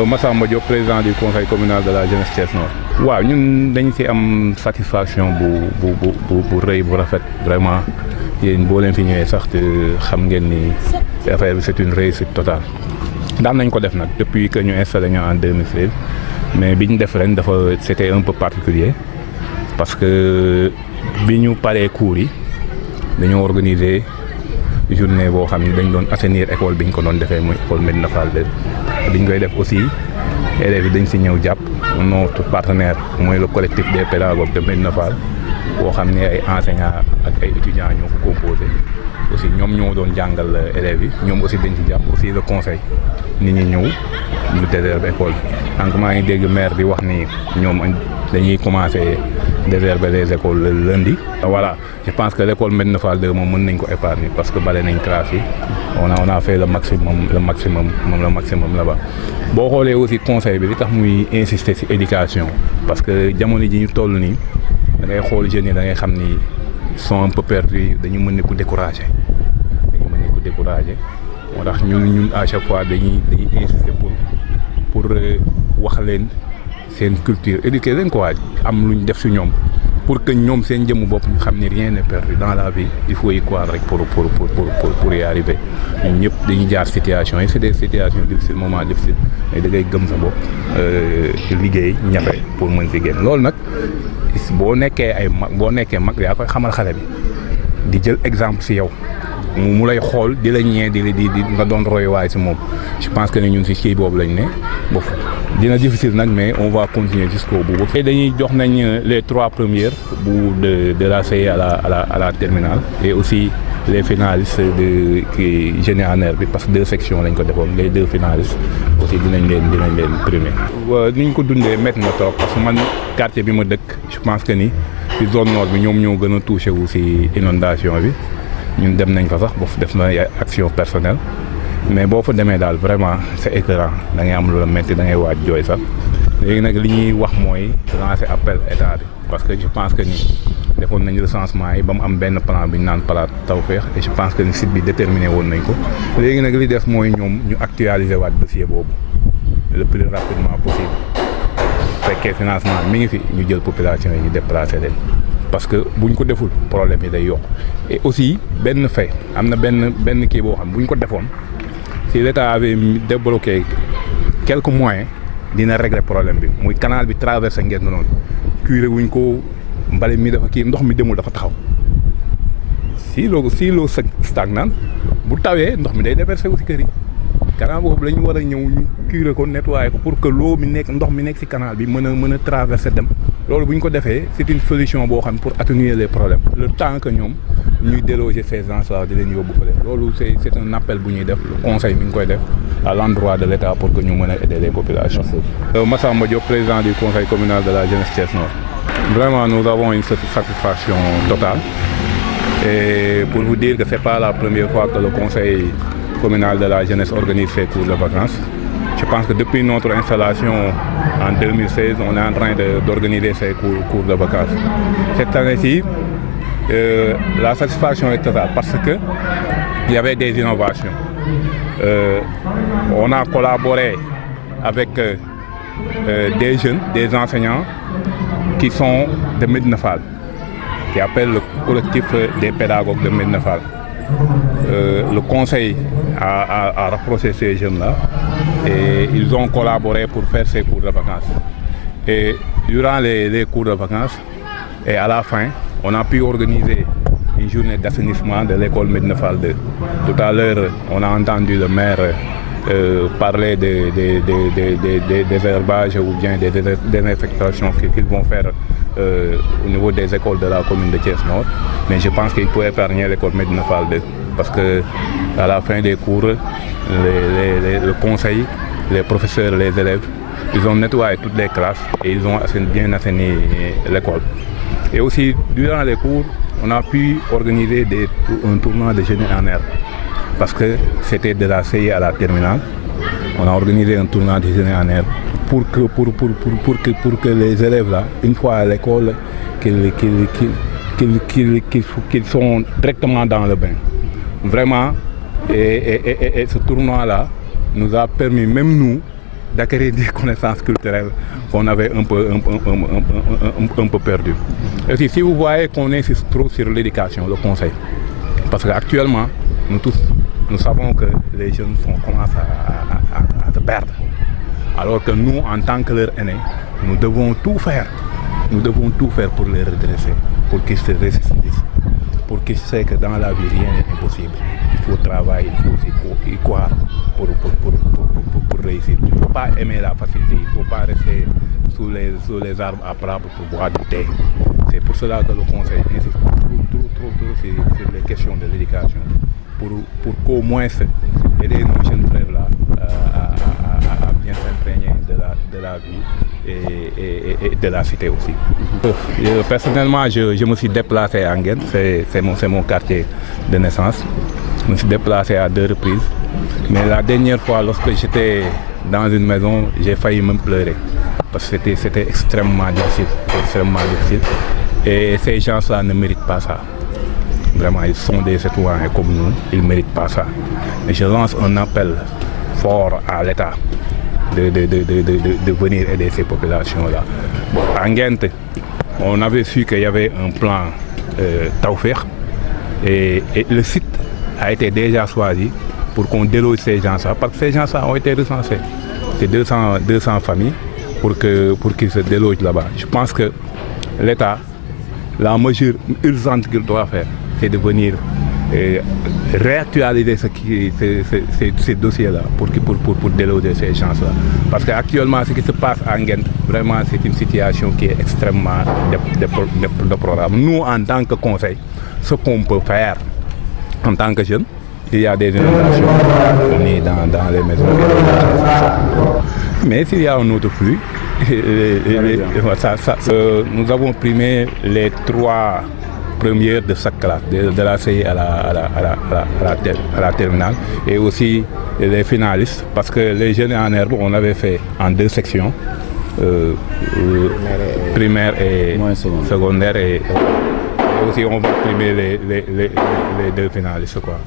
Massamba Diop, président du conseil communal de la jeunesse Thiès Nord. waaw ñun dañ ci am satisfaction bu rëy bu rafet vraiment yéen boo leen fi ñëwee sax xam ngeen ni affaire bi c'est une réussite totale. daan nañ ko def nag depuis que ñu installé ñu en 2016 mais bi ñu def ren dafa c'était un peu particulier parce que bi ñu paree cours yi dañoo organiser journée boo xam ni dañ doon assainir école bi ñu ko doon defee muy école Médina Fall 2 bi ñu koy def aussi élèves yi dañ si ñëw jàpp notre partenaire mooy le collectif des pédagogues de Médina Fall boo xam ne ay enseignants ak ay étudiants ñoo ko composé aussi ñoom ñoo doon jàngal élèves yi ñoom aussi dañ si jàpp aussi le conseil nit ñi ñëw ñu désherber école bi. donc maa ngi dégg maire di wax ni ñoom dañuy commencer désherber les écoles le lundi. voilà je pense que l'école Médina Fall 2 moom mën nañ ko épargner parce que bale nañ classe yi on a fait le maximum là-bas. boo xoolee aussi conseil bi li tax muy insister ci éducation parce que jamono ji ñu toll nii da ngay xool jeunes yi da ngay xam ni sont un peu perdus dañu mën ni ku découragé moo tax ñun à chaque fois dañuy insister pour wax leen seen culture éduquer leen ko waaj am lu ñu def ci ñoom pour que ñoom seen jëmm bopp ñu xam ni rien n'est perdu dans la vie il faut y croire rek pour y arriver ñun ñëpp dañuy jaar situation yi c'est des situations difficiles moment difficile mais da ngay gëm sa bopp liggéey ñafe pour mën ci génn loolu nag boo nekkee mag yaa koy xamal xale bi di jël exemple ci yow mu lay xool di la ñee di nga doon roy waay ci moom je pense que ne ñun ci kii boobu lañ ne boofu dina difficile nag mais on va continuer jusqu'au bout. et dañuy jox nañ les 3 premières de la CI à la terminale et aussi les finalistes de génie en herbe bi parce que 2 sections lañ ko defoon les 2 finalistes aussi dinañ leen primer. ni ñu ko dundee métti na trop parce que man quartier bi ma dëkk je pense que ni ci zone nord bi ñoom ñoo gën a touché wu ci inondation bi ñun dem nañ fa sax boo def na ay action personnelle mais boo fa demee daal vraiment c'est écœurant da ngay am lu la métti da ngay waaj jooy sax léegi nag li ñuy wax mooy lancer appel état bi parce que je pense que ni defoon nañ recensement yi ba mu am benn plan bi ñu naan plan Tawfekh et je pense que ni site bi déterminé woon nañ ko léegi nag li des mooy ñoom ñu actualiser waat dossier boobu le plus rapidement possible fekkee financement mi ngi fi ñu jël population yi ñu déplacer leen parce que buñ ko deful problème yi day yokk et aussi benn fait am na benn kii boo xam buñ ko defoon si l'État avait débloqué quelques moyens dina régler problème bi muy canal bi traversé ngeen noonu curé wuñ ko mbale mi dafa kii ndox mi demul dafa taxaw si loo stagnant bu tawee ndox mi day déversé wu si kër yi canal boobu la ñu war a ñëw ñu curé ko nettoyer ko pour que ndox mi nekk si canal bi mën a traversé dem loolu bu ñu ko defee c'est une solution boo xam pour atténuer les problèmes le temps que ñoom ñuy déloger ces gens-là di leen yóbbu fële loolu c'est un appel bu ñuy def le conseil mi ngi koy def à l'endroit de l'État pour que ñu mën a aider les populations. Massamba Diop, président du conseil communal de la jeunesse Thiès Nord. Vraiment nous avons une satisfaction totale et pour vous dire que c'est pas la première fois que le conseil communal de la jeunesse organise ses cours de vacances. Je pense que depuis notre installation en 2016, on est en train d'organiser ces cours de vacances. Cette année-ci, la satisfaction est totale parce que il y avait des innovations. On a collaboré avec des jeunes, des enseignants qui sont de Médina Fall, qui appellent le collectif des pédagogues de Médina Fall. Le conseil a rapproché ces jeunes-là et ils ont collaboré pour faire ces cours de vacances. Et durant les cours de vacances et à la fin, on a pu organiser une journée d'assainissement de l'école Médina Fall 2. Tout à l'heure, on a entendu le maire parler des herbages ou bien des désinfectations qu'ils vont faire au niveau des écoles de la commune de Thiès Nord. Mais je pense qu'il faut épargner l'école Médina Fall 2 parce que à la fin des cours, le conseil, les professeurs, les élèves, ils ont nettoyé toutes les classes et ils ont bien assaini l'école. Et aussi, durant les cours, on a pu organiser un tournoi de génie en herbe parce que c'était de la CI à la terminale. On a organisé un tournoi de génie en herbe pour que les élèves là, une fois à l'école, qu'ils sont directement dans le bain. Vraiment, et ce tournoi-là nous a permis, même nous, d'acquérir des connaissances culturelles qu'on avait un peu perdues. Et puis, si vous voyez qu'on insiste trop sur l'éducation, le conseil, parce qu'actuellement, nous tous, nous savons que les jeunes commencent à se perdre. Alors que nous, en tant que leurs aînés, nous devons tout faire. Nous devons tout faire pour les redresser, pour qu'ils se résistent, pour qu'ils sachent que dans la vie, rien n'est impossible. Il faut travailler, il faut aussi y croire pour réussir. Il ne faut pas aimer la facilité, il ne faut pas rester sous les arbres à prendre pour boire du thé. C'est pour cela que le conseil insiste trop sur les questions de l'éducation, pour qu'au moins aider nos jeunes frères-là à bien s'imprégner de la vie et de la cité aussi. Personnellement, je me suis déplacé à Nguène, c'est mon quartier de naissance. Je me suis déplacé à 2 reprises. Mais la dernière fois, lorsque j'étais dans une maison, j'ai failli me pleurer. Parce que c'était extrêmement difficile. Et ces gens-là ne méritent pas ça. Vraiment, ils sont des citoyens comme nous, ils ne méritent pas ça. Et je lance un appel fort à l'État de venir aider ces populations-là. Bon, à Nguène, on avait su qu'il y avait un plan Tawfekh et le site a été déjà choisi pour qu'on déloge ces gens-là, parce que ces gens-là ont été recensés. C'est 200 familles pour qu'ils se délogent là-bas. Je pense que l'État, la mesure urgente qu'il doit faire, c'est de venir réactualiser ces dossiers-là pour déloger ces gens-là. Parce qu'actuellement, ce qui se passe à Nguène, vraiment, c'est une situation qui est extrêmement déplorable. Nous, en tant que conseil, ce qu'on peut faire en tant que jeunes, il y a des inondations, on est dans les maisons. Mais s'il y a un autre flux, nous avons primé les 3 premières de chaque classe, de la CI à la terminale, et aussi les finalistes, parce que les jeunes en herbe, on avait fait en 2 sections, primaire et secondaire, et aussi on va primer les 2 finalistes, quoi.